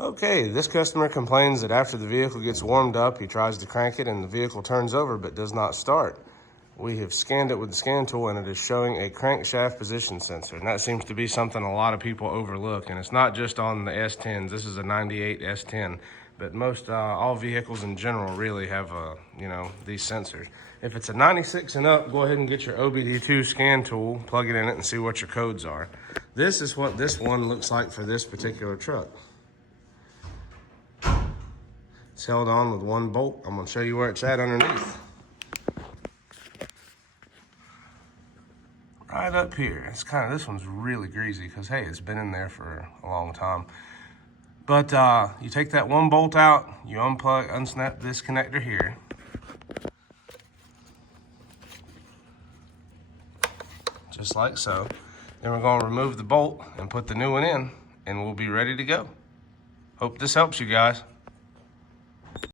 Okay, this customer complains that after the vehicle gets warmed up, he tries to crank it and the vehicle turns over but does not start. We have scanned it with the scan tool and it is showing a crankshaft position sensor. And that seems to be something a lot of people overlook. And it's not just on the S10s. This is a 98 S10. But most, all vehicles in general really have, these sensors. If it's a 96 and up, go ahead and get your OBD2 scan tool, plug it in it and see what your codes are. This is what this one looks like for this particular truck. It's held on with one bolt. I'm gonna show you where it's at underneath. Right up here. It's this one's really greasy because, hey, it's been in there for a long time. But you take that one bolt out, you unsnap this connector here. Just like so. Then we're gonna remove the bolt and put the new one in and we'll be ready to go. Hope this helps you guys.